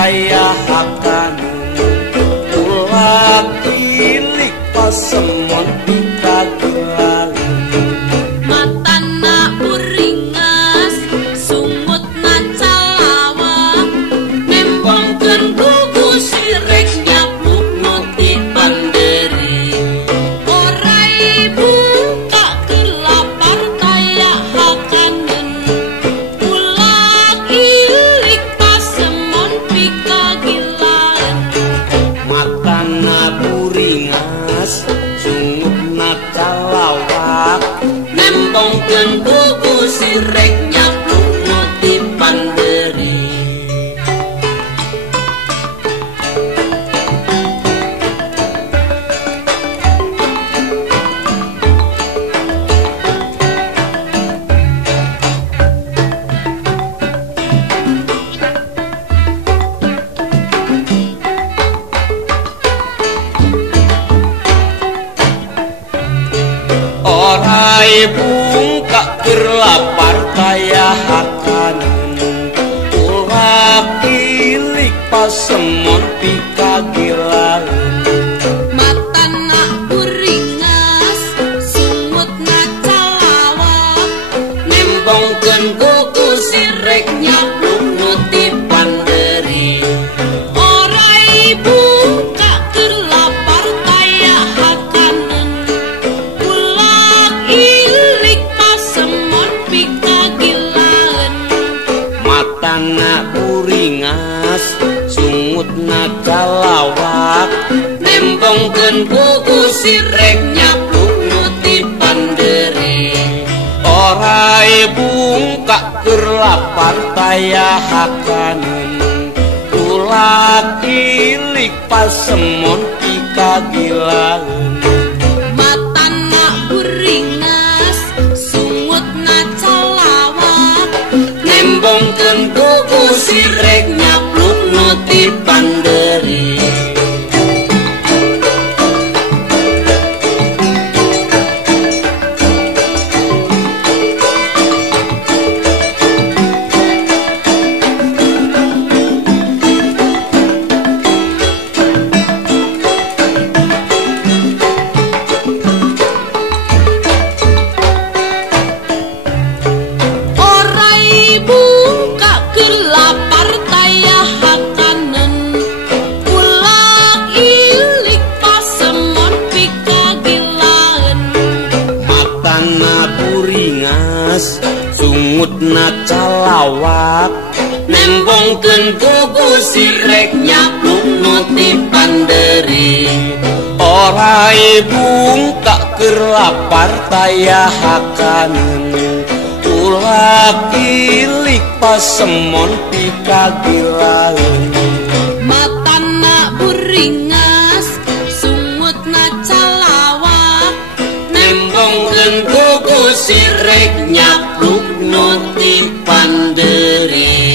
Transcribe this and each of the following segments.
partayahakan ulah ilik pasemon pikagilan matana uringas sungutna calawak nempongkeun kuku sirek nyapluk nuti panderi ora ibu tak kelapar tayahakanen ulah ilik pasemon pikagilan matana buringas sungutna calawak nempongkeun kuku sirek nyapluk nuti panderi orai bungka keur lapar tayahakanen ulah ilik pasemon pikagilan matana uringas sungutna calawak nempongkeun kuku sirek nyapluk nuti panderi ora ibu ka keur lapar tayahakanen ulah ilik pasemon pikagilan matana buringas sungutna calawak nempongkeun kuku sirek nyapluk nuti panderi orai bungka keur lapar tayahakanen ulah ilik pasemon pikagilan matana uringas sungutna calawak nempongkeun kuku sirek nyapluk nuti panderi ora ibu ka keur lapar tayahakanen ulah ilik pasemon pikagilan matana buringas sungutna calawak nempongkeun kuku sirek nyapluk nuti panderi orai bungka keur lapar tayahakanen ulah ilik pasemon pikagilan matana uringas sungutna calawak nempongkeun kuku sirek nyapluk nuti panderi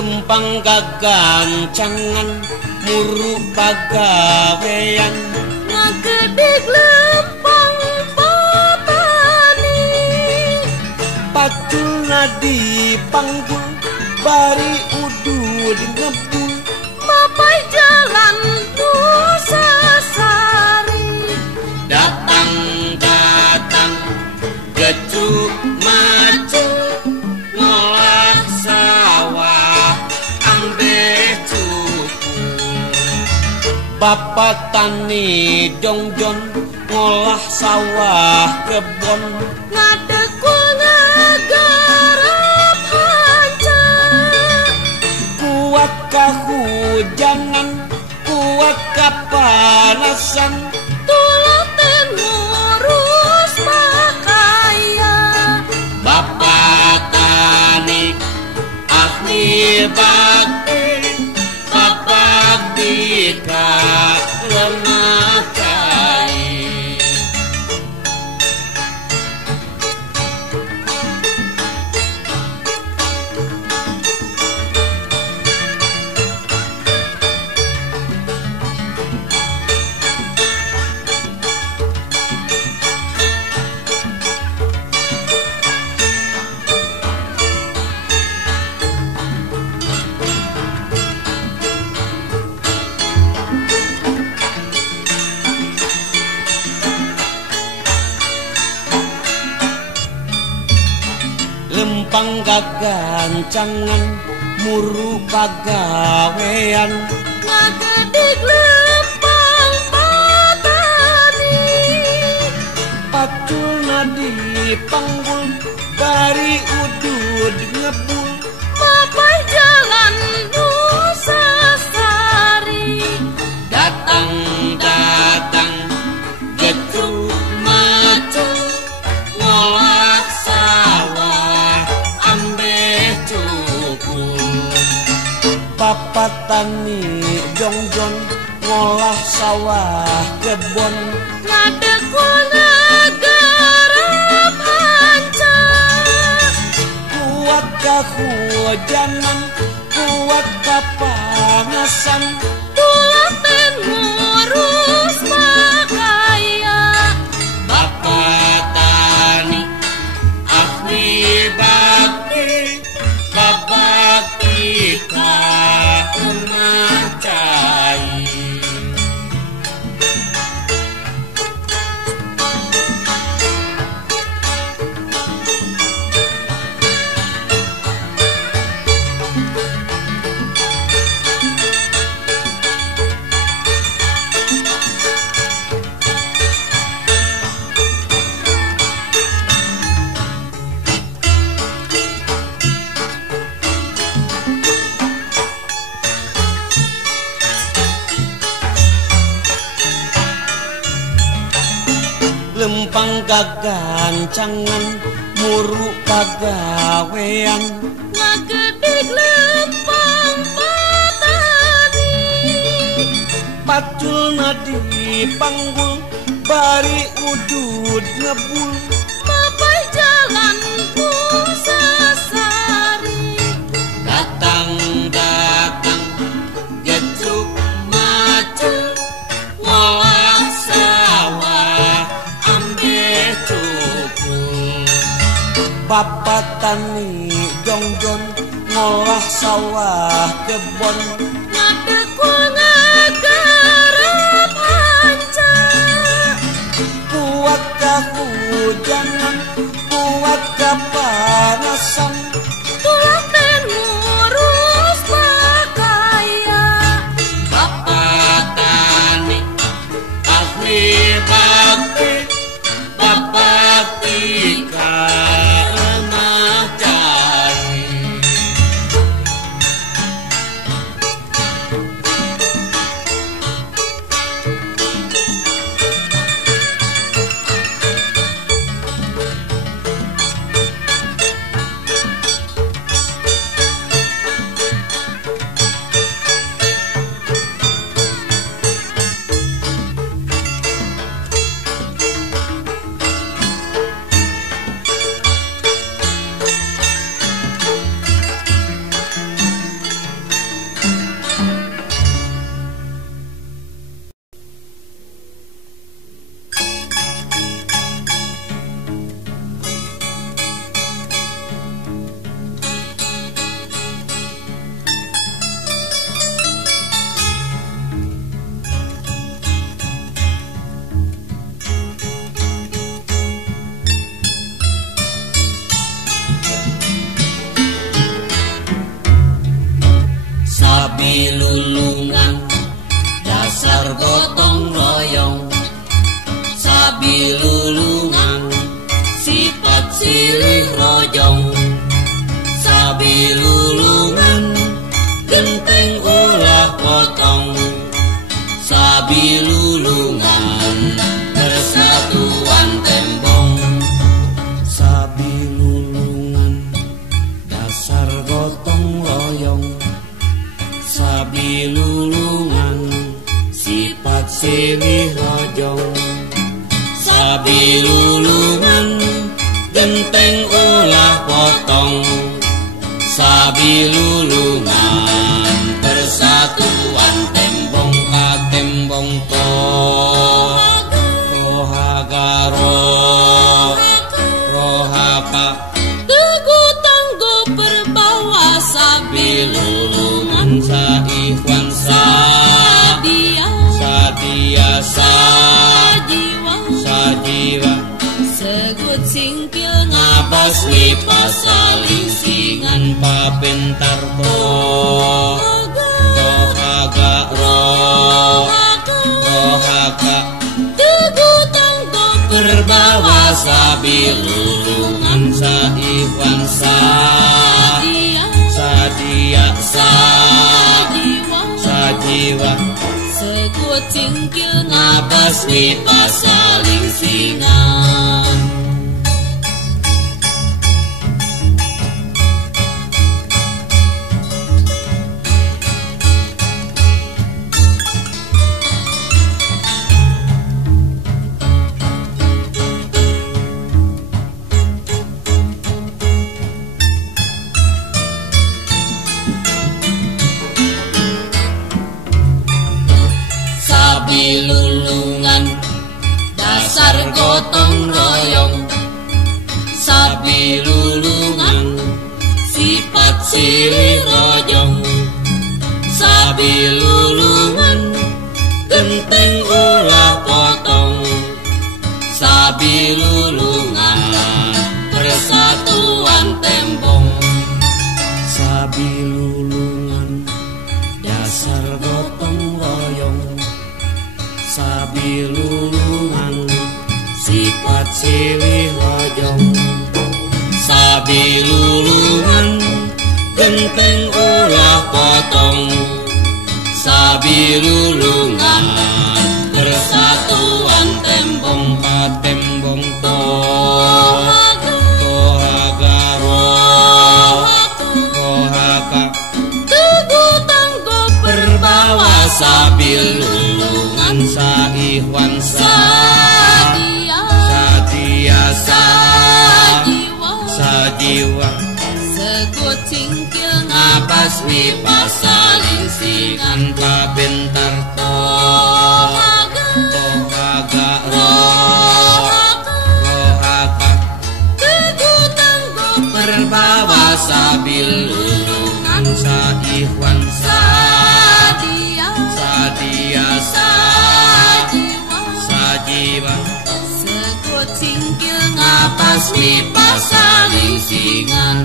lempang gagancangan muru pagawean ngagedeg lempang patani pacuna di panggul bari udud ngebul mapai jalan Nusasari datang gecuk macu ngolah sawah ambe cuku bapak tani jongjon ngolah sawah kebon ngadekul ngagarap hanca kuat kahujanan kuat kapanasan tulaten ngurus makaya bapak tani ahli bakti bapak dika lemah cai lempang gagancangan muru pagawean ngagedeg lempang patani pacuna di panggul bari udud ngebul mapai jalan Nusasari datang gecuk macu ngolah sawah ambe cuku bapak tani jongjon ngolah sawah kebon ngadekul ngagarap hanca kuat kahujanan kuat kapanasan tulaten ngurus makaya bapak tani ahli bakti bapak tika lemah cai lempang gagancangan muru pagawean ngagedeg lempang patani pacuna di panggul bari udud ngebul mapai jalan Nusasari datang gecuk macu ngolah sawah ambe cuku bapak tani jongjon ngolah sawah kebon ngadekul ngagarap hanca kuat kahujanan kuat kapanasan tulaten ngurus makaya bapak tani ahli bakti bapak tika lemah cai sabilulungan genteng ulah potong sabilulungan persatuan tembong ka tembong rohagaro rohaka Teguh tangguh berbawa sabilulungan saikhwan sadia sadia jiwa sajiwa Segut singkil ngabasmi pasaling singan pabentar rohaga rohaka Teguh tangguh berbawa sabilulungan saikhwan sadia sadia jiwa sajiwa Segut singkil ngabasmi pasaling singan sabilulungan dasar gotong royong sabilulungan sifat silih rojong sabilulungan genteng ulah potong sabilulungan persatuan tembong sabilulungan dasar gotong royong sabilulungan sifat silih rojong sabilulungan genteng ulah potong sabilulungan persatuan tembong ka tembong rohaka Teguh tangguh berbawa sabilulungan saikhwan sadia sadia jiwa sajiwa Segut singkil ngabasmi pasaling singan pabentar rohaga rohaka Teguh tangguh berbawa sabilulungan saikhwan sadia sadia jiwa sajiwa Segut singkil ngabasmi pasaling singan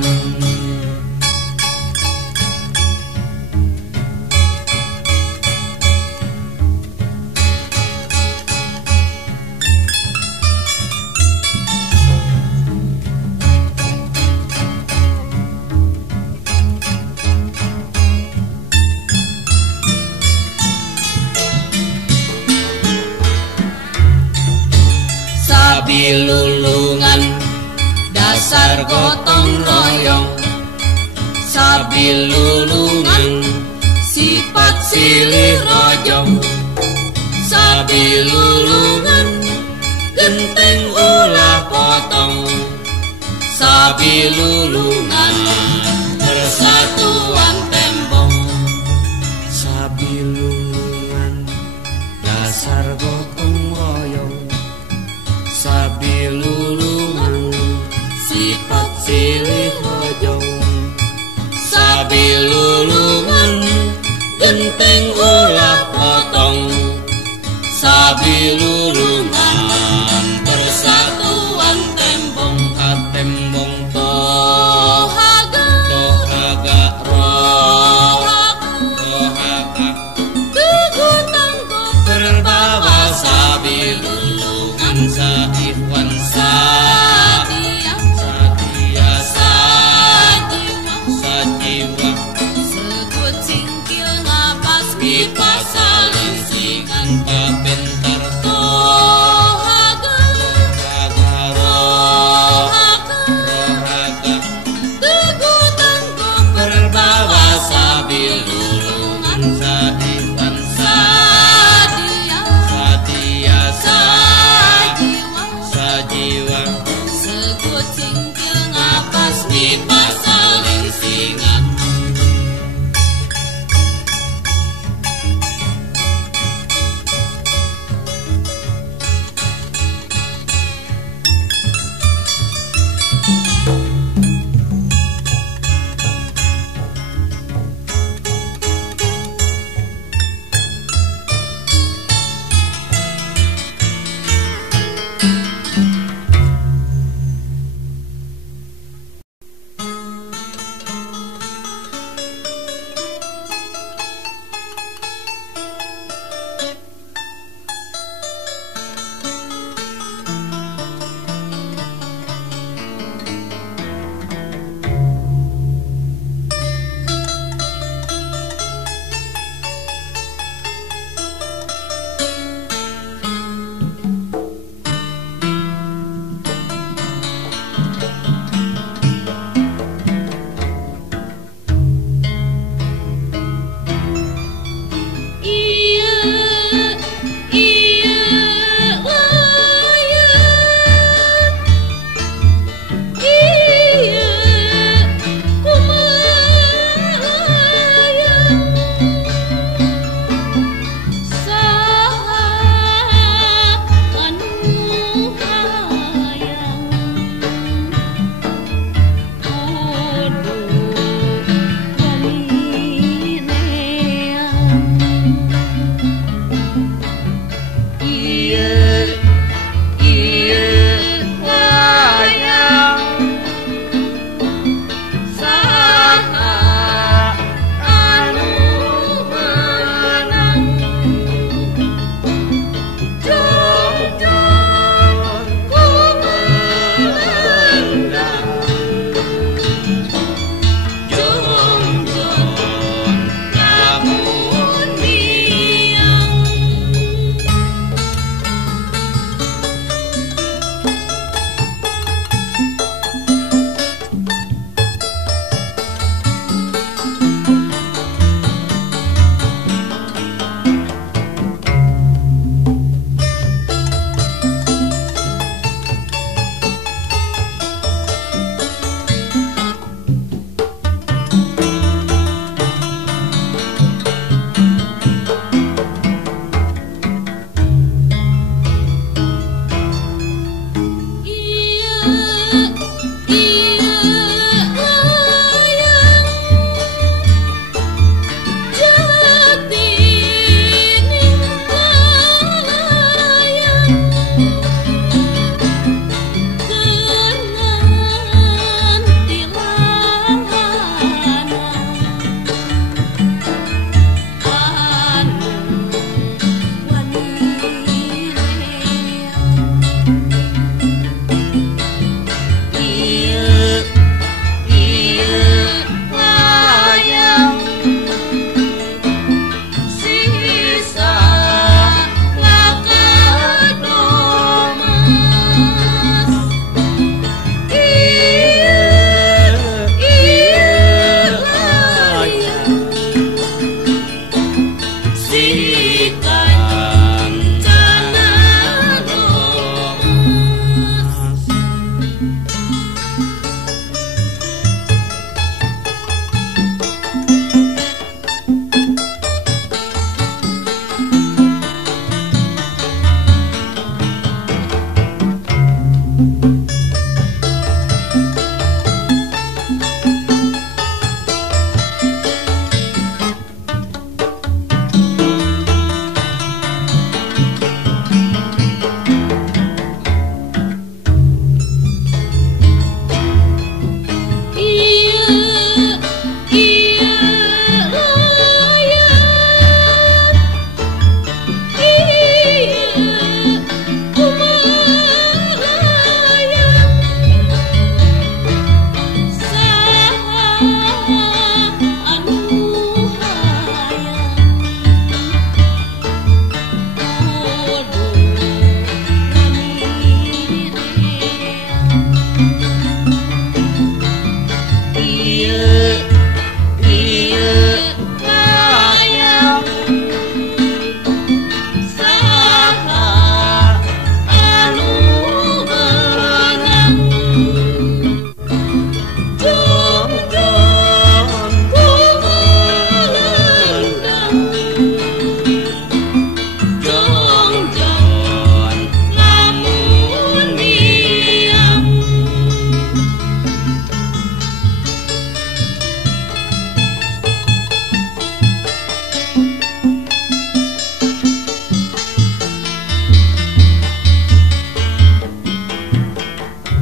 sabilulungan dasar gotong royong sabilulungan sifat silih rojong sabilulungan genteng ulah potong sabilulungan persatuan tembong sabilulungan dasar gotong royong sabilulungan sifat silih rojong sabilulungan genteng ulah potong sabilulungan persatuan tembong ka tembong rohaga rohaka Teguh tangguh berbawa sabilulungan saikhwan sadia sadia jiwa sajiwa Segut singkil ngabasmi pasaling singan pabentar rohaga rohaka Teguh tangguh berbawa sabilulungan saikhwan sadia sadia jiwa sajiwa jiwa Sekucing jeung napas di pasaling singa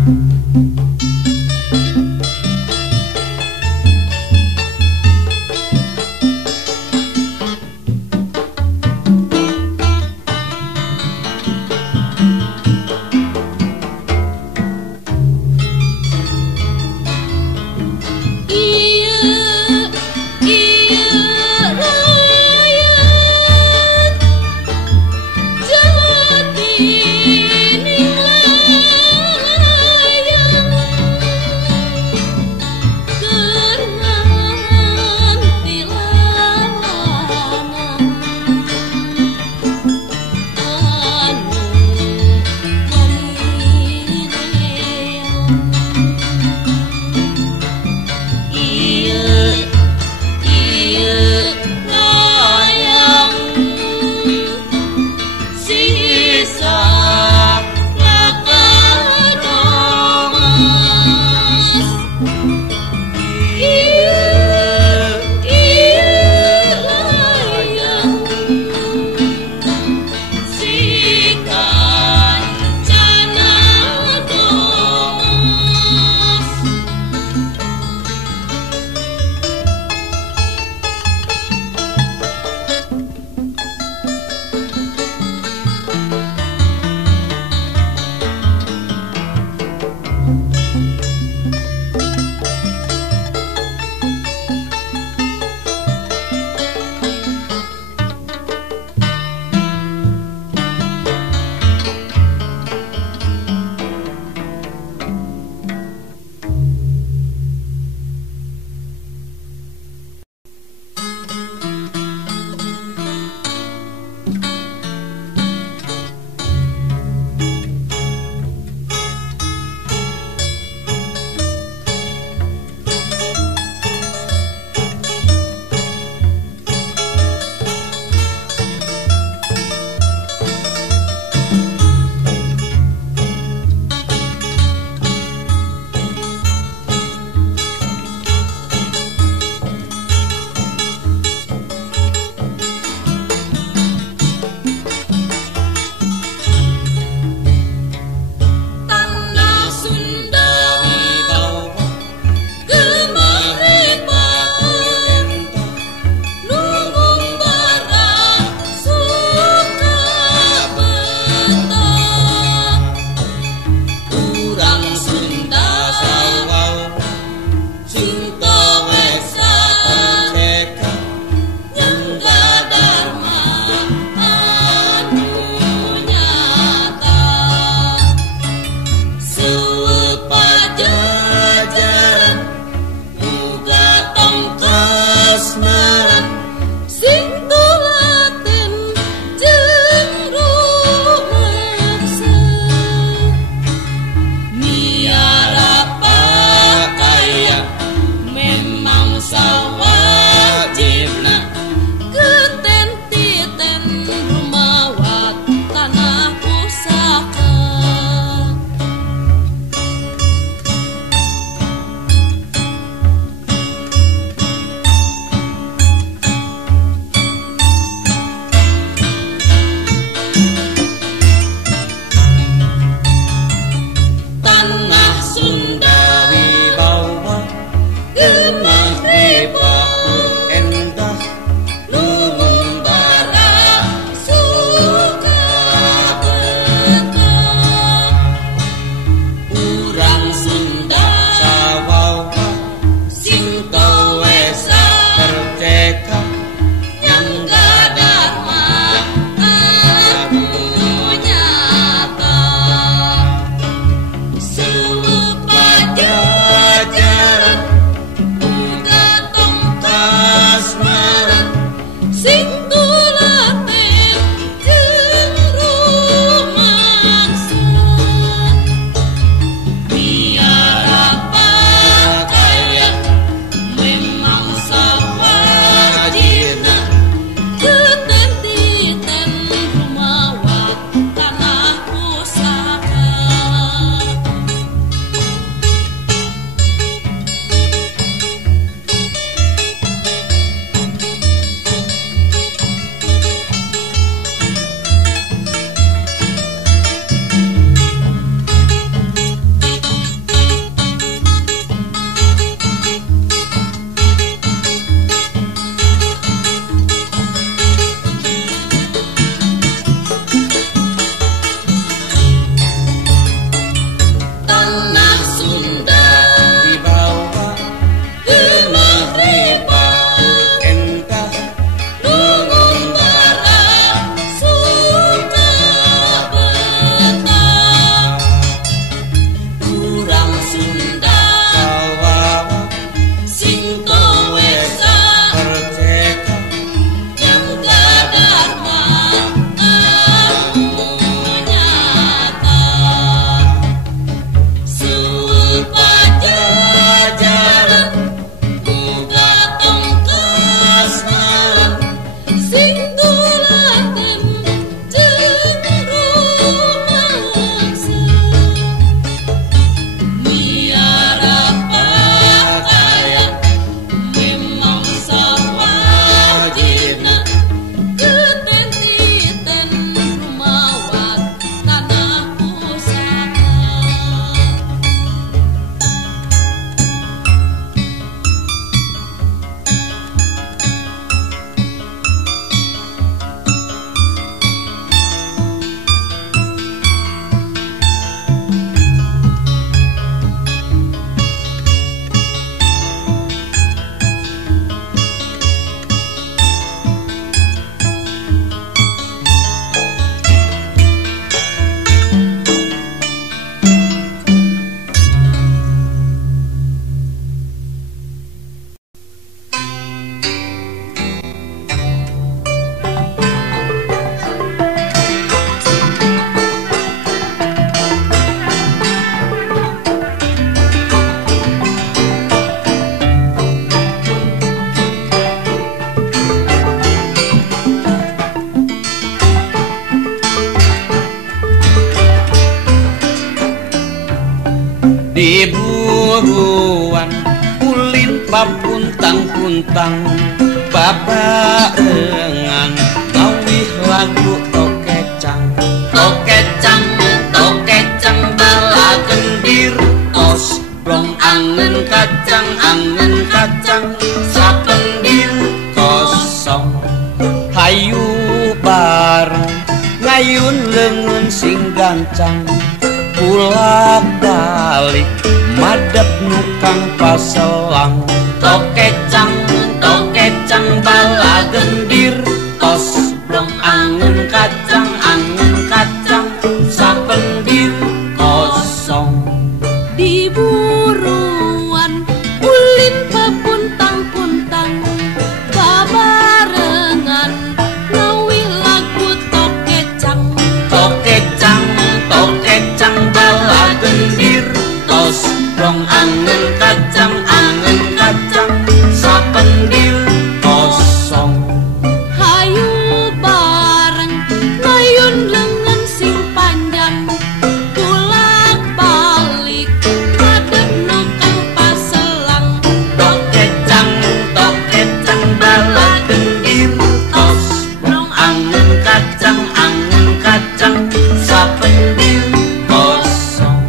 Jati ning layang Di buruan ulin papuntang-puntang babarengan ngawih lagu tokecang. Tokecang, tokecang bala gendir tos Blong angen kacang sapendir kosong. Hayu bareng ngayun leungeun sing gancang pulak balik madep nukang paselang. Tokecang, tokecang bala gendir tos Blong angen kacang sapendir kosong. Di buruan ulin papuntang-puntang babarengan ngawih lagu tokecang. Tokecang, tokecang bala gendir tos Blong angen kacang sapendir kosong. Hayu bareng ngayun lengan sing panjang pulak balik madep nukang paselang. Tokecang, tokecang bala gendir tos Blong angen kacang sapendir kosong.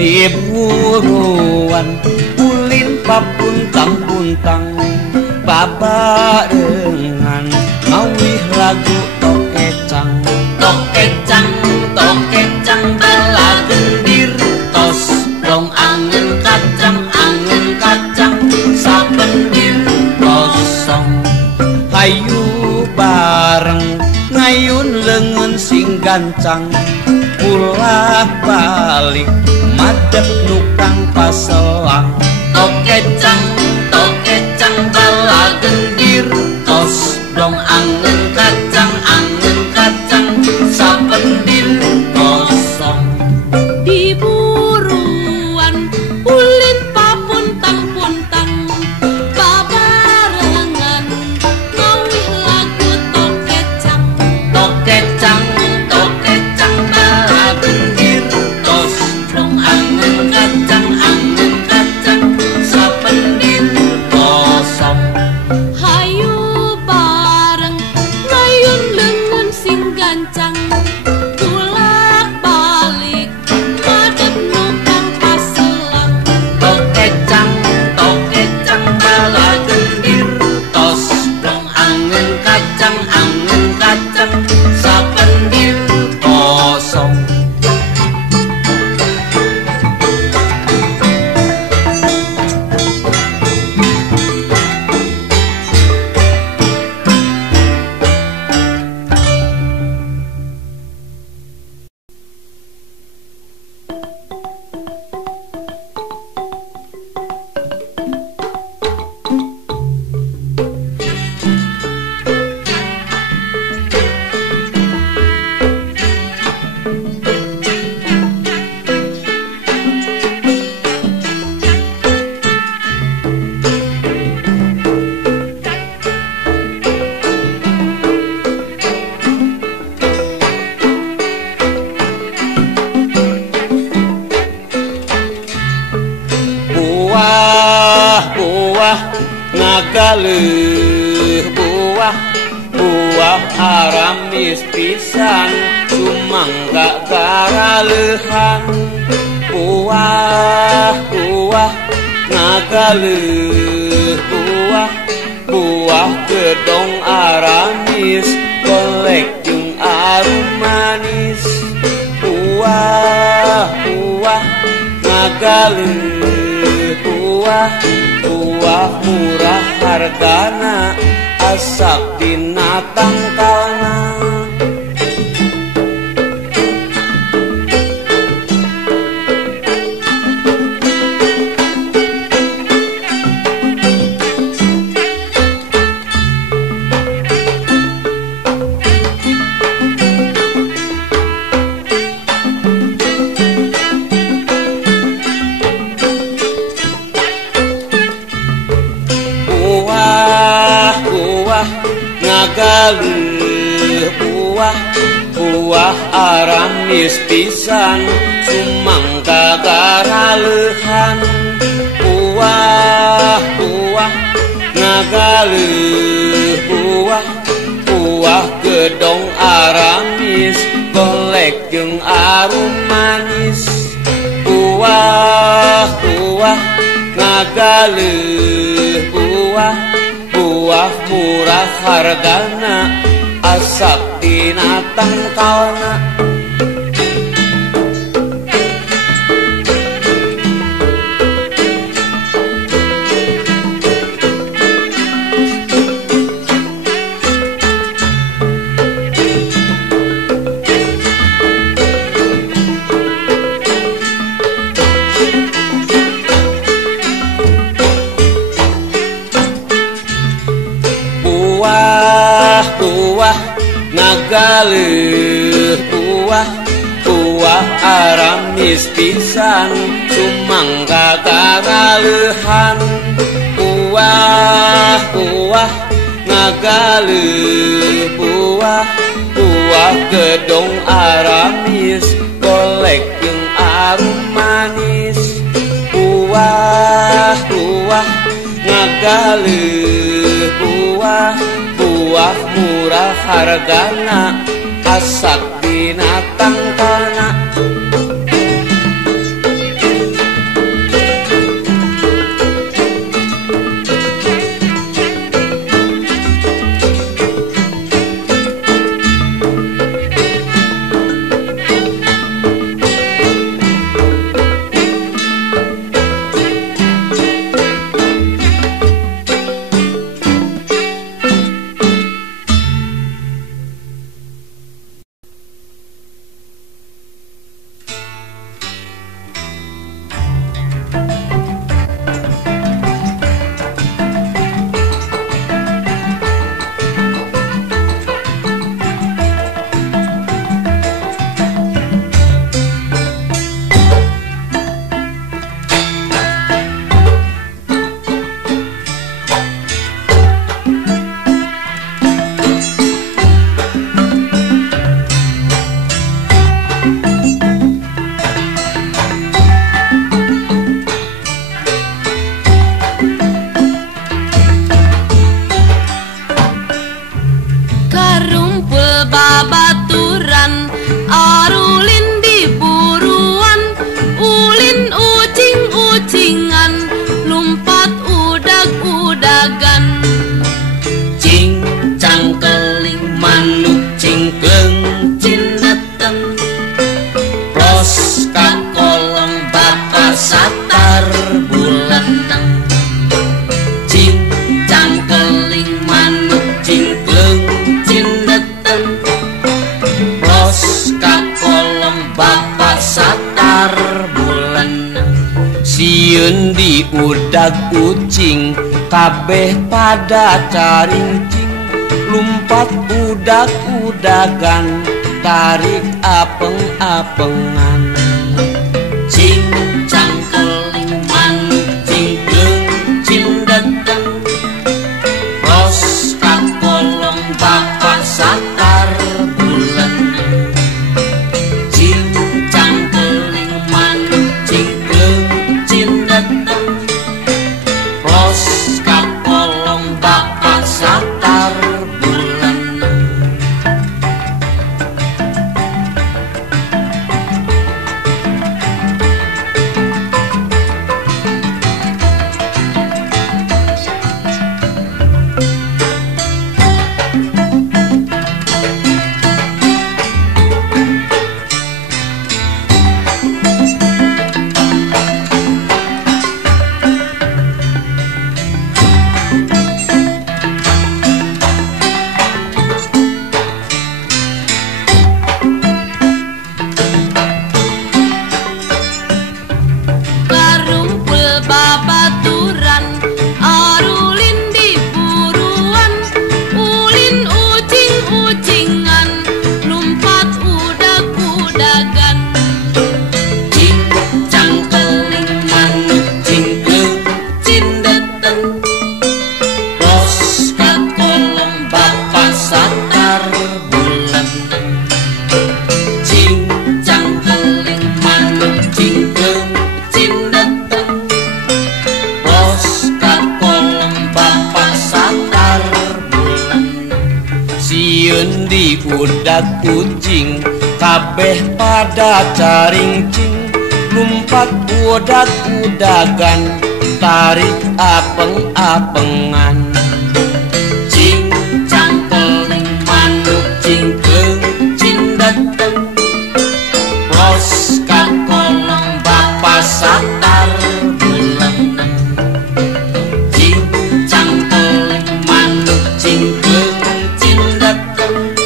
Di buruan ulin papuntang-puntang babarengan ngawih lagu tokecang. Tokecang, tokecang bala gendir tos Blong angen kacang sapendir kosong. Hayu bareng ngayun leungeun sing gancang pulak balik madep nukang paselang. Tokecang, tokecang bala gendir tos Blong angen kacang sapendir kosong. Di buruan ulin papuntang-puntang babarengan ngawih lagu tokecang. Tokecang, tokecang bala gendir tos Blong angen kacang sapendir kosong. Hayu bareng ngayun lengan sing gancang pulak balik madep nukang paselang. Tokecang, tokecang bala gendir tos Blong angen kacang sapendir kosong. Buah nagaleuh buah aramis pisan sumangga garaleuhan. Buah nagaleuh buah gedong aramis golek jeung arum manis. Buah nagaleuh buah murah hargana asap dina tangkalna. buah aramis pisan sumangga garalehan buah ngagaleuh buah gedong aramis golek jeung arum manis buah ngagaleuh buah murah hargana asap tina tangkalna ngagaleuh buah aramis pisan sumangga garalehan buah ngagaleuh buah gedong aramis golek jeung arum manis buah ngagaleuh buah murah hargana asak dina tangkalna sieun di udag ucing kabeh pada caringcing lumpat udag-udagan tarik apeng-apengan cing cangkeling manuk cingkeung cindeteng ros ka kolong bapak satar bulan cing cangkeling manuk cingkeung cindeteng ros ka kolong bapak satar bulan satar bulan. Cincang keling manuk cingkeng cindateng, bos ka kolong bapak satar bulan. Sieun di udag kucing kabeh pada caringcing, lumpat udag-udagan tarik apeng-apengan. Cincang keling manuk cingkeng cindateng, bos ka kolong bapak satar bulan. Cincang keling manuk cingkeng cindateng,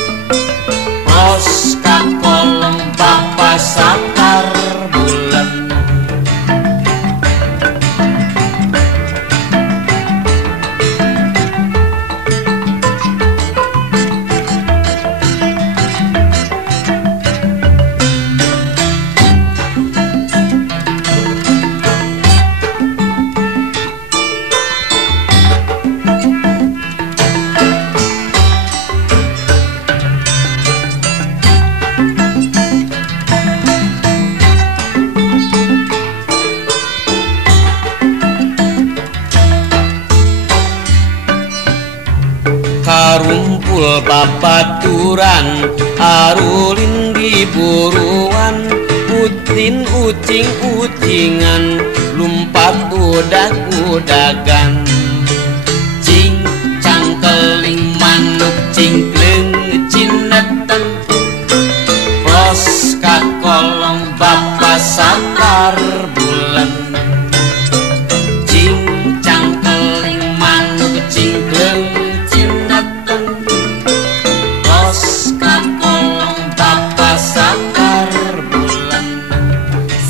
bos ka kolong bapak satar bulan. Karumpul babaturan arulin di buruan, utin ucing ucingan lumpat udag-udagan. Cincang keling manuk cingkleng cindateng, bos ka kolong bapak satar bulan. Cincang keling manuk cingkleng cindateng, bos ka kolong bapak satar bulan.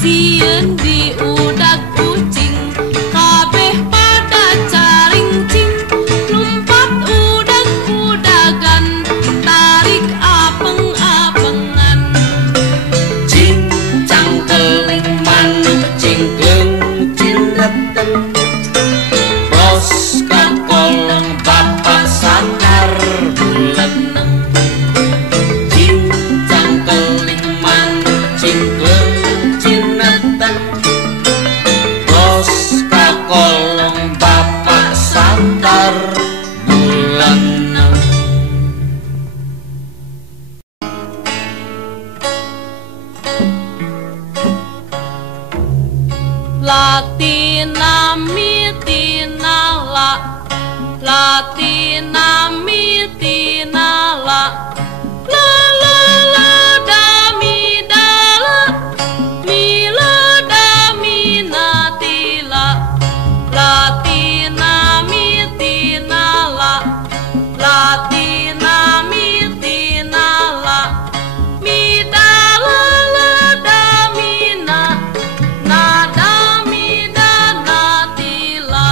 Sieun di udag kucing kabeh pada caringcing, lumpat udag-udagan tarik apeng-apengan. Cincang keling manuk cingkleng cindateng, bos ka kolong bapak satar bulan. Cincang keling manuk cingkleng cindateng, bos ka kolong bapak satar bulan. Latina mitina la, Latina mitina la, la la la da mi da la, mi la da mi na ti la. Latina mitina la, Latina mitina la, mi da la la da mi na da mi da na ti la.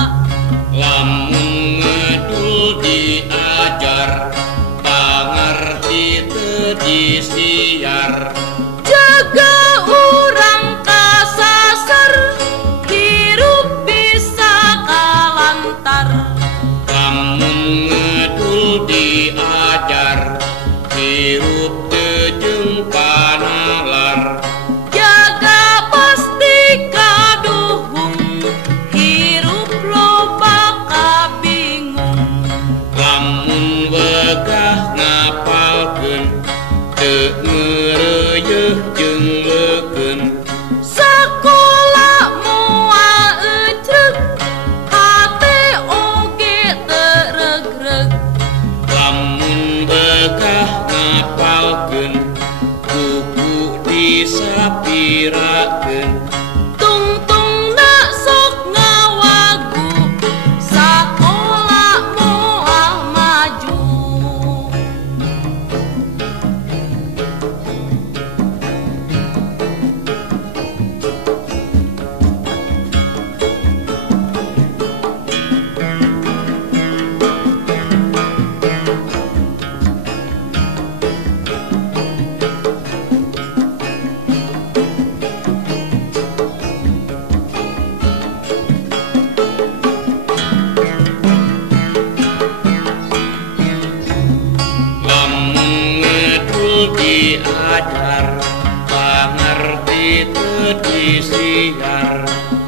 Lamun ngedul diajar, pangerti teu disiar. Jaga urang kasasar, hirup bisa kalantar. Lamun ngedul diajar, hirup teu jeung panalar. Jaga pasti kaduhung, hirup loba kabingung. Lamun wegah ngapalkeun, teu ngeureuyeuh jeung leukeun. Sakola moal ecreg, hate oge teregreg. Lamun wegah ngapalkeun, buku disapirakeun. Tungtungna sok ngawagu, sakola moal maju. diajar pangerti teu disiar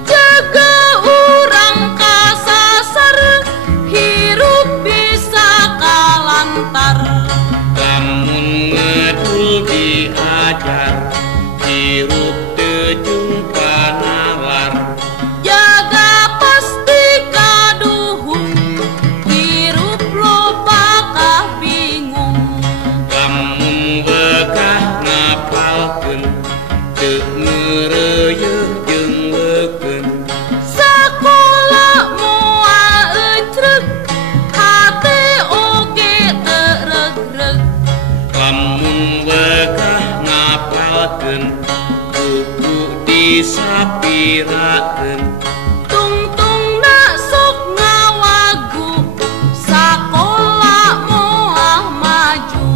jaga urang kasasar hirup bisa kalantar lamun ngedul diajar hirup teu jumpa nalar jaga pasti kaduhung hirup loba kah bingung lamun bekah ngapalkeun teu ngeureuyeuh jeung leukeun sakola moal ecreg hate oge teu regreg lamun bekah ngapalkeun buku disapirakeun tungtungna sok ngawagu sakola moal maju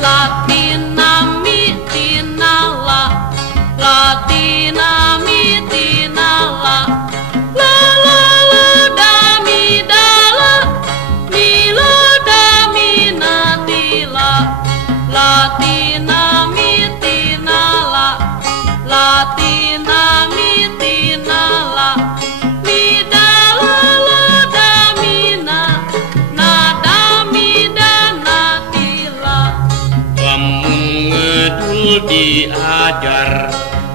Latina mitinala Latina mitinala la la la dami dala mila dami natila Latina mitinala Latina mitinala midala la damina nadami danatila lamun ngedul diajar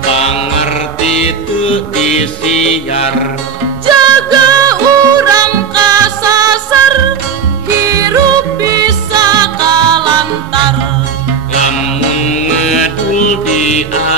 pangerti teu disiar jaga urang kasasar hirup bisa kalantar lamun ngedul diajar